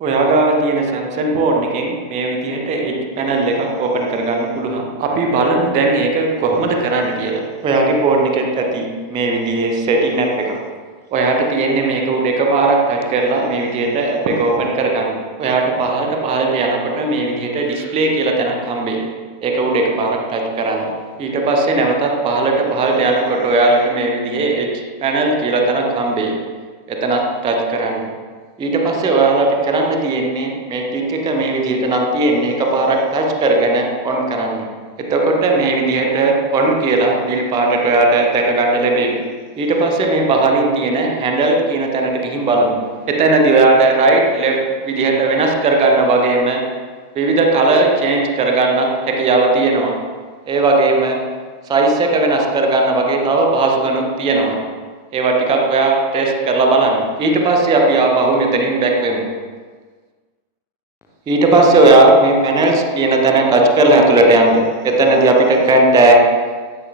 ඔයා ගාව තියෙන Samsung ෆෝන් එකෙන් මේ විදිහට Edge panel එකක් ඕපන් කරගන්න පුළුවන්. අපි බලමු දැන් ඒක කොහොමද කරන්න කියලා. ඔයාගේ ෆෝන් එකෙත් ඇති මේ විදිහේ setting app එකක්. ඔයාට තියෙන්නේ මේක උඩ එකපාරක් ටච් කරලා මේ විදිහට app එක ඕපන් කරගන්න. ඔයාට පහළට යනකොට මේ විදිහට display කියලා තැනක් හම්බෙයි. ඒක උඩ එකපාරක් ටච් කරන්න. ඊට පස්සේ නැවතත් පහළට යනකොට ඔයාලට මේ විදිහේ Edge panel කියලා තැනක් හම්බෙයි. එතනත් ටච් කරන්න. ඊට පස්සේ ඔයාලට කරන්න තියෙන්නේ මේ ටික් එක මේ විදිහට නම් තියෙන්නේ එකපාරක් ටච් කරගෙන ඔන් කරන්න. එතකොට මේ විදිහට ඔන් කියලා නිල් පාටට ඔයාලට දැක ගන්න ලැබෙයි. ඊට පස්සේ මේ පහළින් තියෙන හැන්ඩල් කියන තැනට ගිහින් බලමු. එතනදී ඔයාලට right left විදිහට වෙනස් කර ගන්න වගේම විවිධ කලර් චේන්ජ් කර ගන්න හැකියාව තියෙනවා. ඒ වගේම size එක වෙනස් කර ගන්න වගේ තව පහසුකම් තියෙනවා. ඒවා ටිකක් ඔයා ටෙස්ට් කරලා බලන්න. ඊට පස්සේ අපි ආපහු මෙතනින් බැක් වෙමු. ඊට පස්සේ ඔයා මේ panels කියන තැන ටච් කරලා ඇතුළට යන්න. එතනදී අපිට contact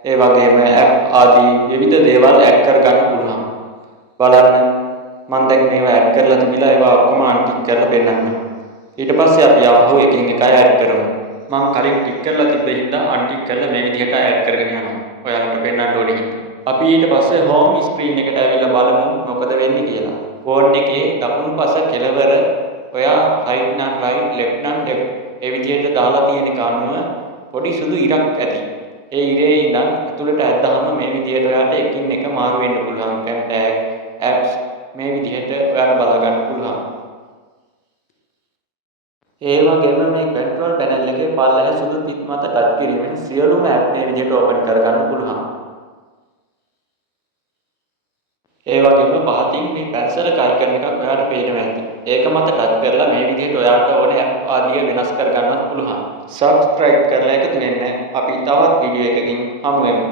ඒ වගේම app ආදී විවිධ දේවල් ඇඩ් කර ගන්න පුළුවන්. බලන්න මම දැන් මේවා ඇඩ් කරලා තිබිලා ඒවා ඔක්කොම අන්ටික් කරලා පෙන්නන්න. ඊට පස්සේ අපි ආපහු එකින් එක ඇඩ් කරමු. මම කලින් ටික් කරලා තිබ්බ හින්දා අන්ටික් කරලා මේ විදිහට ඇඩ් කරගෙන යනවා. ඔයාලට පෙන්නන්න ඕනේ. අපි ඊට පස්සේ home screen එකට ඇවිල්ලා බලමු මොකද වෙන්නේ කියලා. ෆෝන් එකේ දකුණු පස කෙළවර ඔයා right නම් right left නම් left ඒ විදිහට දාලා තියෙන කනුව පොඩි සුදු ඉරක් ඇති. ඒ ඉරේ ඉඳන් අතුලට ඇද්දාම මේ විදිහට ඔයාට එකින් එක මාරු වෙන්න පුළුවන්. contact apps මේ විදිහට ඔයාට බලා ගන්න පුළුවන්. ඒ වගේම මේ control panel එකේ පල්ලෙහා සුදු තිත් මත ටච් කිරීමෙන් සියලුම app මේ විදිහට open කර ගන්න පුළුවන්. ඒ වගේම පහතින් මේ පැන්සල icon එකක් ඔයාලට පේනවා ඇති. ඒක මත ටච් කරලා මේ විදිහට ඔයාලට ඕනේ app ආදිය වෙනස් කර ගන්නත් පුළුවන්. subscribe කරලා එකතු වෙන්න. අපි තවත් වීඩියෝ එකකින් හමු වෙමු.